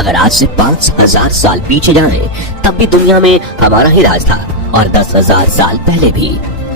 अगर आज से 5000 साल पीछे जाएं, तब भी दुनिया में हमारा ही राज था और 10,000 साल पहले भी।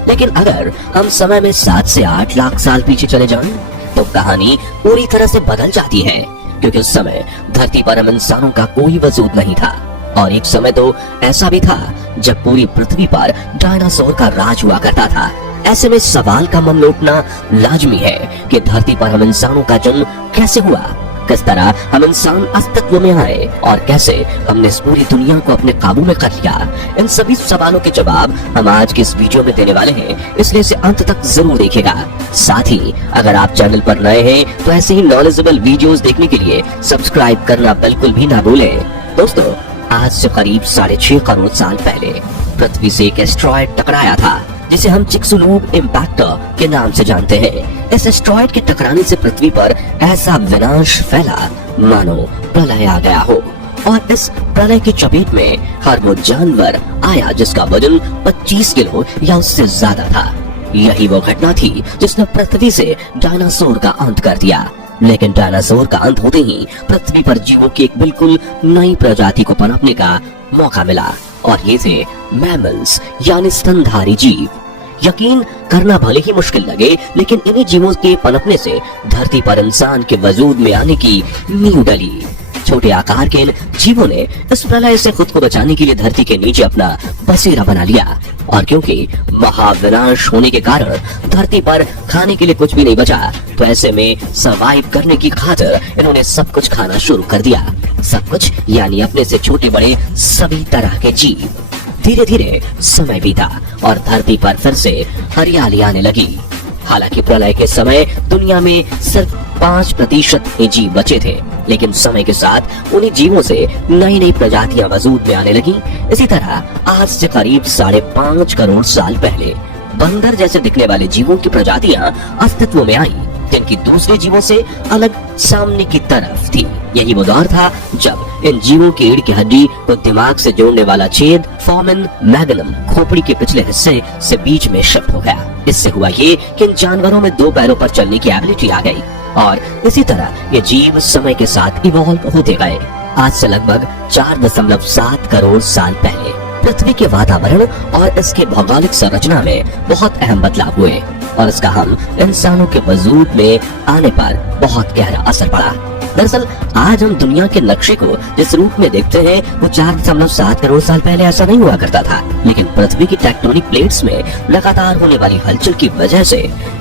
लेकिन अगर हम समय में 7 से 8 लाख साल पीछे चले जाएं, तो कहानी पूरी तरह से बदल जाती है, क्योंकि उस समय धरती पर हम इंसानों का कोई वजूद नहीं था। और एक समय तो ऐसा भी था जब पूरी पृथ्वी पर डायनासोर का राज हुआ करता था। ऐसे में सवाल का मन उठना लाजमी है कि धरती पर हम इंसानों का जन्म कैसे हुआ, किस तरह हम इंसान अस्तित्व में आए और कैसे हमने इस पूरी दुनिया को अपने काबू में कर लिया। इन सभी सवालों के जवाब हम आज के इस वीडियो में देने वाले हैं, इसलिए इसे अंत तक जरूर देखिएगा। साथ ही अगर आप चैनल पर नए हैं तो ऐसे ही नॉलेजेबल वीडियोस देखने के लिए सब्सक्राइब करना बिल्कुल भी ना भूलें। दोस्तों, आज से करीब 6.5 करोड़ साल पहले पृथ्वी से एक एस्ट्रॉयड टकराया था, जिसे हम चिक्सुलूब इम्पैक्टर के नाम से जानते हैं। इस एस्ट्रॉयड के टकराने से पृथ्वी पर ऐसा विनाश फैला मानो प्रलय आ गया हो, और इस प्रलय की चपेट में हर वो जानवर आया जिसका वजन 25 किलो या उससे ज्यादा था। यही वो घटना थी जिसने पृथ्वी से डायनासोर का अंत कर दिया। लेकिन डायनासोर का अंत होते ही पृथ्वी पर जीवों की एक बिल्कुल नई प्रजाति को पनपने का मौका मिला, और ये थे मैमल्स यानी स्तनधारी जीव। यकीन करना भले ही मुश्किल लगे, लेकिन इन्हीं जीवों के पनपने से धरती पर इंसान के वजूद में आने की नींव डली। छोटे आकार के इन जीवों ने इस प्रलय से खुद को बचाने के लिए धरती के नीचे अपना बसेरा बना लिया, और क्योंकि महाविनाश होने के कारण धरती पर खाने के लिए कुछ भी नहीं बचा, तो ऐसे में सरवाइव करने की खातिर इन्होंने सब कुछ खाना शुरू कर दिया। सब कुछ यानी अपने से छोटे बड़े सभी तरह के जीव। धीरे धीरे समय बीता और धरती पर फिर से हरियाली आने लगी। हालांकि प्रलय के समय दुनिया में सिर्फ 5% ही जीव बचे थे, लेकिन समय के साथ उन्हीं जीवों से नई नई प्रजातियां वजूद में आने लगी। इसी तरह आज से करीब 5.5 करोड़ साल पहले बंदर जैसे दिखने वाले जीवों की प्रजातियां अस्तित्व में आई, जिनकी दूसरे जीवों से अलग सामने की तरफ थी। यही वो दौर था जब इन जीवों की रीढ़ की हड्डी को दिमाग से जोड़ने वाला छेद फोमेन मैग्नम खोपड़ी के पिछले हिस्से से बीच में शिफ्ट हो गया। इससे हुआ ये कि इन जानवरों में 2 पैरों पर चलने की एबिलिटी आ गई, और इसी तरह ये जीव समय के साथ इवॉल्व होते गए। आज से लगभग 4.7 करोड़ साल पहले पृथ्वी के वातावरण और इसके भौगोलिक संरचना में बहुत अहम बदलाव हुए, और इसका हम इंसानों के वजूद में आने पर बहुत गहरा असर पड़ा। दरअसल आज हम दुनिया के नक्शे को जिस रूप में देखते हैं वो 4.7 करोड़ साल पहले ऐसा नहीं हुआ करता था। लेकिन पृथ्वी की टेक्टोनिक प्लेट्स में लगातार होने वाली हलचल की वजह से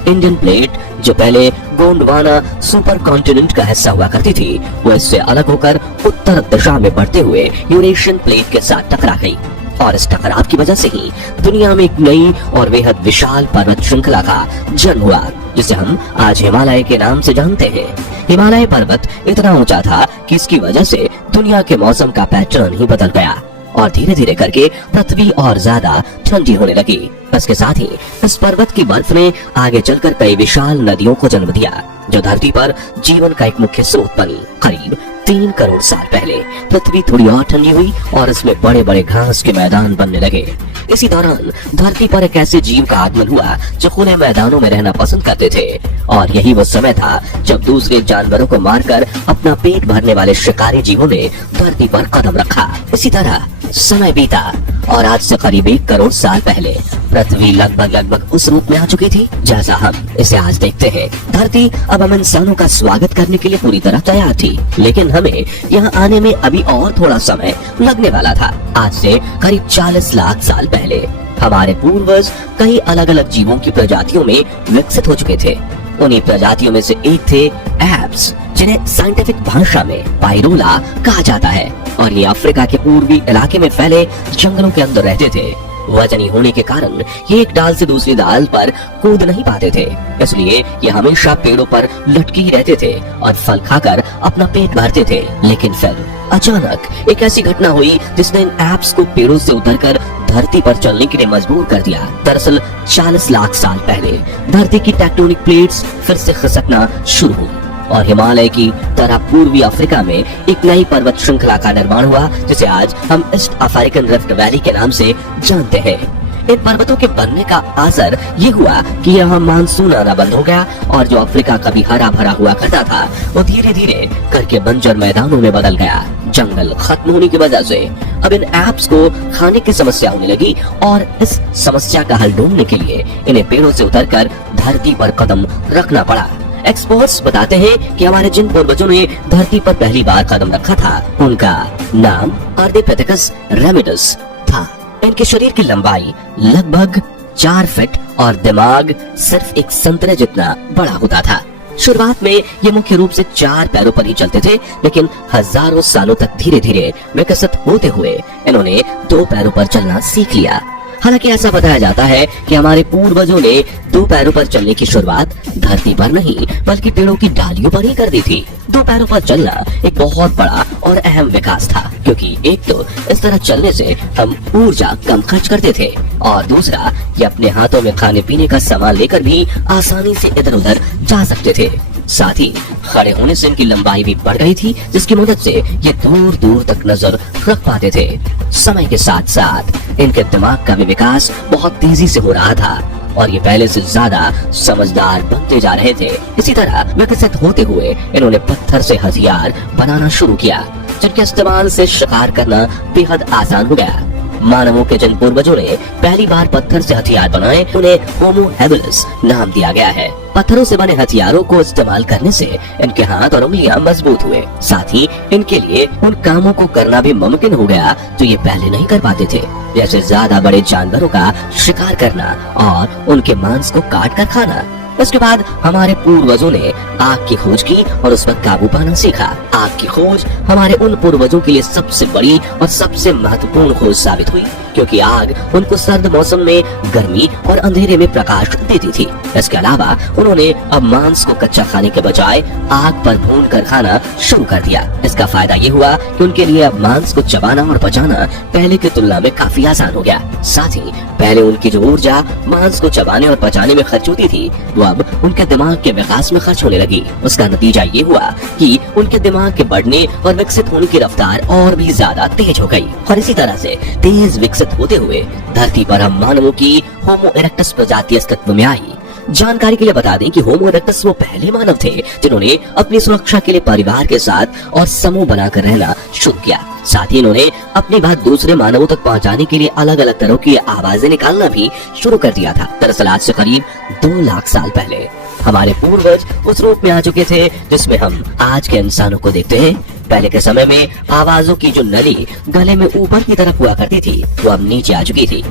इंडियन प्लेट, जो पहले गोंडवाना सुपर कॉन्टिनेंट का हिस्सा हुआ करती थी, वो इससे अलग होकर उत्तर दिशा में बढ़ते हुए यूरेशियन प्लेट के साथ टकरा गई, और इस टकराव की वजह से ही दुनिया में एक नई और बेहद विशाल पर्वत श्रृंखला का जन्म हुआ, जिसे हम आज हिमालय के नाम से जानते हैं। हिमालय पर्वत इतना ऊंचा था कि इसकी वजह से दुनिया के मौसम का पैटर्न ही बदल गया, और धीरे धीरे करके पृथ्वी और ज्यादा ठंडी होने लगी। इसके साथ ही इस पर्वत की बर्फ ने आगे चलकर कई विशाल नदियों को जन्म दिया, जो धरती पर जीवन का एक मुख्य स्रोत बनी। करीब 3 करोड़ साल पहले पृथ्वी थोड़ी और ठंडी हुई और इसमें बड़े बड़े घास के मैदान बनने लगे। इसी दौरान धरती पर एक ऐसे जीव का आगमन हुआ जो खुले मैदानों में रहना पसंद करते थे, और यही वो समय था जब दूसरे जानवरों को मारकर अपना पेट भरने वाले शिकारी जीवों ने धरती पर कदम रखा। इसी तरह समय बीता और आज से करीब 1 करोड़ साल पहले पृथ्वी लगभग उस रूप में आ चुकी थी जैसा हम इसे आज देखते हैं। धरती अब हम इंसानों का स्वागत करने के लिए पूरी तरह तैयार थी, लेकिन हमें यहाँ आने में अभी और थोड़ा समय लगने वाला था। आज से करीब 40 लाख साल पहले हमारे पूर्वज कई अलग अलग जीवों की प्रजातियों में विकसित हो चुके थे। उन्हीं प्रजातियों में से एक थे एप्स, जिन्हें साइंटिफिक भाषा में पायरोला कहा जाता है, और ये अफ्रीका के पूर्वी इलाके में फैले जंगलों के अंदर रहते थे। वजनी होने के कारण ये एक डाल से दूसरी डाल पर कूद नहीं पाते थे, इसलिए ये हमेशा पेड़ों पर लटके ही रहते थे और फल खाकर अपना पेट भरते थे। लेकिन फिर अचानक एक ऐसी घटना हुई जिसने इन एप्स को पेड़ों से उतरकर धरती पर चलने के लिए मजबूर कर दिया। दरअसल 40 लाख साल पहले धरती की टेक्टोनिक प्लेट्स फिर से खिसकना शुरू हुई, और हिमालय की तरह पूर्वी अफ्रीका में एक नई पर्वत श्रृंखला का निर्माण हुआ, जिसे आज हम ईस्ट अफ्रीकन रिफ्ट वैली के नाम से जानते हैं। इन पर्वतों के बनने का असर ये हुआ कि यहाँ मानसून आना बंद हो गया, और जो अफ्रीका कभी हरा भरा हुआ करता था वो धीरे धीरे करके बंजर मैदानों में बदल गया। जंगल खत्म होने की वजह से अब इन एप्स को खाने की समस्या होने लगी और इस समस्या का हल ढूंढने के लिए इन्हें पेड़ों से उतरकर धरती पर कदम रखना पड़ा। एक्सपर्ट्स बताते हैं कि हमारे जिन पूर्वजों ने धरती पर पहली बार कदम रखा था उनका नाम आर्डिपिथेकस रेमिडस था। इनके शरीर की लंबाई लगभग 4 फीट और दिमाग सिर्फ एक संतरे जितना बड़ा होता था। शुरुआत में ये मुख्य रूप से 4 पैरों पर ही चलते थे, लेकिन हजारों सालों तक धीरे धीरे विकसित होते हुए इन्होंने 2 पैरों पर चलना सीख लिया। हालांकि ऐसा बताया जाता है कि हमारे पूर्वजों ने 2 पैरों पर चलने की शुरुआत धरती पर नहीं बल्कि पेड़ों की डालियों पर ही कर दी थी। 2 पैरों पर चलना एक बहुत बड़ा और अहम विकास था, क्योंकि एक तो इस तरह चलने से हम ऊर्जा कम खर्च करते थे और दूसरा ये अपने हाथों में खाने पीने का सामान लेकर भी आसानी से इधर उधर जा सकते थे। साथ ही खड़े होने से इनकी लंबाई भी बढ़ गई थी, जिसकी मदद से ये दूर दूर तक नजर रख पाते थे। समय के साथ साथ इनके दिमाग का भी विकास बहुत तेजी से हो रहा था और ये पहले से ज्यादा समझदार बनते जा रहे थे। इसी तरह विकसित होते हुए इन्होंने पत्थर से हथियार बनाना शुरू किया, जिनके इस्तेमाल से शिकार करना बेहद आसान हो गया। मानवों के जिन पूर्वजों ने पहली बार पत्थर से हथियार बनाए उन्हें होमो हैबिलिस नाम दिया गया है। पत्थरों से बने हथियारों को इस्तेमाल करने से इनके हाथ और उंगलियां मजबूत हुए। साथ ही इनके लिए उन कामों को करना भी मुमकिन हो गया जो ये पहले नहीं कर पाते थे, जैसे ज्यादा बड़े जानवरों का शिकार करना और उनके मांस को काट कर खाना। इसके बाद हमारे पूर्वजों ने आग की खोज की और उस पर काबू पाना सीखा। आग की खोज हमारे उन पूर्वजों के लिए सबसे बड़ी और सबसे महत्वपूर्ण खोज साबित हुई, क्योंकि आग उनको सर्द मौसम में गर्मी और अंधेरे में प्रकाश देती थी। इसके अलावा उन्होंने अब मांस को कच्चा खाने के बजाय आग पर भून कर खाना शुरू कर दिया। इसका फायदा ये हुआ कि उनके लिए अब मांस को चबाना और पचाना पहले की तुलना में काफी आसान हो गया। साथ ही पहले उनकी जो ऊर्जा मांस को चबाने और पचाने में खर्च होती थी वो अब उनके दिमाग के विकास में खर्च होने लगी। उसका नतीजा ये हुआ कि उनके दिमाग के बढ़ने और विकसित होने की रफ्तार और भी ज्यादा तेज हो गई और इसी तरह से तेज विकसित होते हुए धरती पर हम मानवों की होमो इरेक्टस प्रजाति अस्तित्व में आई। जानकारी के लिए बता दें कि होमो इरेक्टस वो पहले मानव थे जिन्होंने अपनी सुरक्षा के लिए परिवार के साथ और समूह बनाकर रहना शुरू किया। साथ ही इन्होंने अपनी बात दूसरे मानवों तक पहुंचाने के लिए अलग अलग तरह की आवाजें निकालना भी शुरू कर दिया था। दरअसल आज से करीब 2 लाख साल पहले हमारे पूर्वज उस रूप में आ चुके थे जिसमें हम आज के इंसानों को देखते हैं। पहले के समय में आवाजों की जो नली गले में ऊपर की तरफ हुआ करती थी वो अब नीचे आ चुकी थी।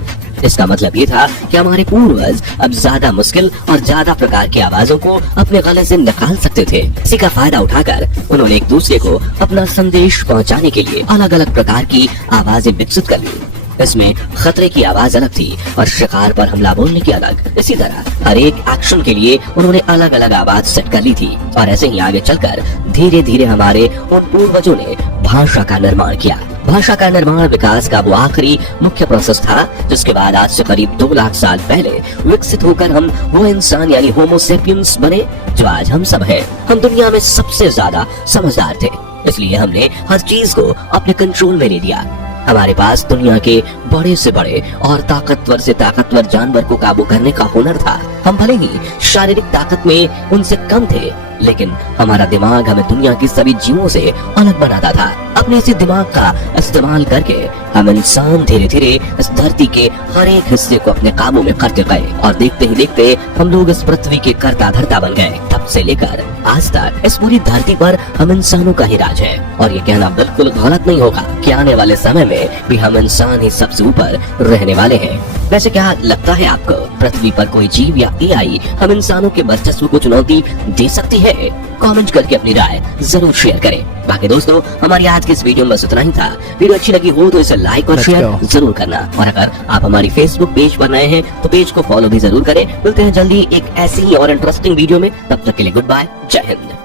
इसका मतलब ये था कि हमारे पूर्वज अब ज्यादा मुश्किल और ज्यादा प्रकार की आवाजों को अपने गले से निकाल सकते थे। इसी का फायदा उठाकर उन्होंने एक दूसरे को अपना संदेश पहुंचाने के लिए अलग अलग प्रकार की आवाजें विकसित कर ली। इसमें खतरे की आवाज अलग थी और शिकार पर हमला बोलने की अलग। इसी तरह हर एक एक्शन के लिए उन्होंने अलग अलग आवाज सेट कर ली थी और ऐसे ही आगे चलकर धीरे धीरे हमारे उन पूर्वजों ने भाषा का निर्माण किया। भाषा का निर्माण विकास का वो आखिरी मुख्य प्रोसेस था जिसके बाद आज से करीब 2 लाख साल पहले विकसित होकर हम वो इंसान यानी होमो सेपियंस बने जो आज हम सब हैं। हम दुनिया में सबसे ज्यादा समझदार थे, इसलिए हमने हर चीज को अपने कंट्रोल में ले लिया। हमारे पास दुनिया के बड़े से बड़े और ताकतवर से ताकतवर जानवर को काबू करने का हुनर था। हम भले ही शारीरिक ताकत में उनसे कम थे, लेकिन हमारा दिमाग हमें दुनिया की सभी जीवों से अलग बनाता था। अपने इसी दिमाग का इस्तेमाल करके हम इंसान धीरे धीरे इस धरती के हर एक हिस्से को अपने काबू में करते गए और देखते ही देखते हम लोग इस पृथ्वी के कर्ता धर्ता बन गए। तब से लेकर आज तक इस पूरी धरती पर हम इंसानों का ही राज है और ये कहना बिल्कुल गलत नहीं होगा कि आने वाले समय में भी हम इंसान ही सबसे ऊपर रहने वाले हैं। वैसे क्या लगता है आपको, पृथ्वी पर कोई जीव या एआई हम इंसानों के वर्चस्व को चुनौती दे सकती है? कमेंट करके अपनी राय जरूर शेयर करें। बाकी दोस्तों हमारी आज की इस वीडियो में बस इतना ही था। वीडियो अच्छी लगी हो तो इसे लाइक और शेयर जरूर करना और अगर आप हमारी फेसबुक पेज पर नए हैं तो पेज को फॉलो भी जरूर करें। मिलते हैं जल्दी एक ऐसी ही और इंटरेस्टिंग वीडियो में, तब तक के लिए गुड बाय, जय हिंद।